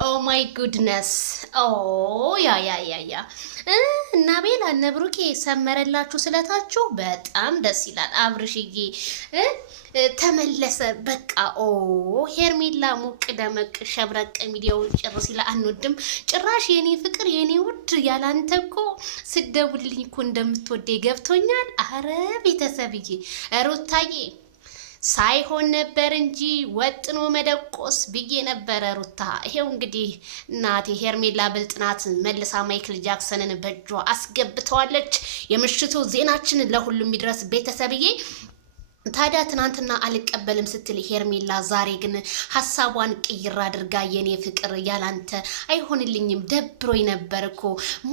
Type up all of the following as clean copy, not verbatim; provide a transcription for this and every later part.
ኦ ማይ ጉድነስ ያ እና ቤላ እነ ብሩኬ ሰመረላችሁ ስለታችሁ በጣም ደስ ይላል። አብርሽዬ ተመለሰ በቃ። ሄርሜላ ሞቅ ደመቅ ሸብረቅ ሚዲያውን ጭርስ ይላ አንወድም ጭራሽ የኔ ፍቅር የኔ ውድ ያላንተ እኮ ስደውልኝ እኮ እንደምትወደኝ ገብቶኛል። አረ ቤተሰብዬ ሩታዬ ሳይሆን ነበር እንጂ ወጥኖ መደቆስ ብዬ ነበረ። ሩታ ይሄው እንግዲህ እናቴ ሄርሜላ ብልጥናት መልሳ ማይክል ጃክሰንን በእጇ አስገብተዋለች። የምሽቱ ዜናችን ለሁሉም ይድረስ ቤተሰብዬ። ታዲያ ትናንትና አልቀበልም ስትል ሄርሜላ ዛሬ ግን ሀሳቧን ቅይር አድርጋ የኔ ፍቅር ያላንተ አይሆንልኝም ደብሮኝ ነበር እኮ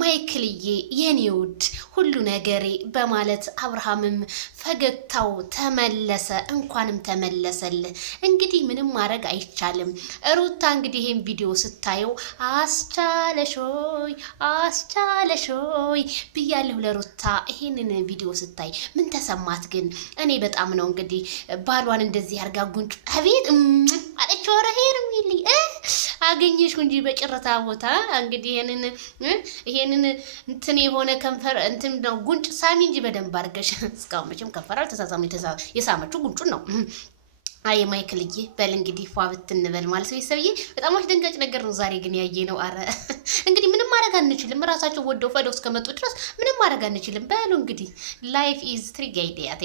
ማይክልዬ የኔ ውድ ሁሉ ነገሬ በማለት አብርሃምም ፈገግታው ተመለሰ። እንኳንም ተመለሰልህ። እንግዲህ ምንም ማድረግ አይቻልም። ሩታ እንግዲህ ይሄን ቪዲዮ ስታየው አስቻለሾይ ብያለሁ ለሩታ። ይሄንን ቪዲዮ ስታይ ምን ተሰማት ግን? እኔ በጣም ነው እንግዲህ ባሏን እንደዚህ አርጋ ጉንጭ አቤት አለች። ወረ ሄርሜሊ አገኘሽ እንጂ በጭረታ ቦታ እንግዲህ ይሄንን እንትን የሆነ ከንፈር እንትን ነው ጉንጭ ሳሚ እንጂ በደንብ አርገሽ እስካሁን መቼም ከንፈር አልተሳሳሙ። የሳመችው ጉንጩን ነው። አይ ማይክልዬ በል እንግዲህ ፏ ብትንበል ማለት ነው። ይሰብዬ በጣም አስደንጋጭ ነገር ነው ዛሬ ግን ያየ ነው። አረ እንግዲህ ምንም ማድረግ አንችልም። ራሳቸው ወደው ፈደው እስከመጡ ድረስ ምንም ማድረግ አንችልም። በሉ እንግዲህ ላይፍ ኢዝ ትሪጋይዲያ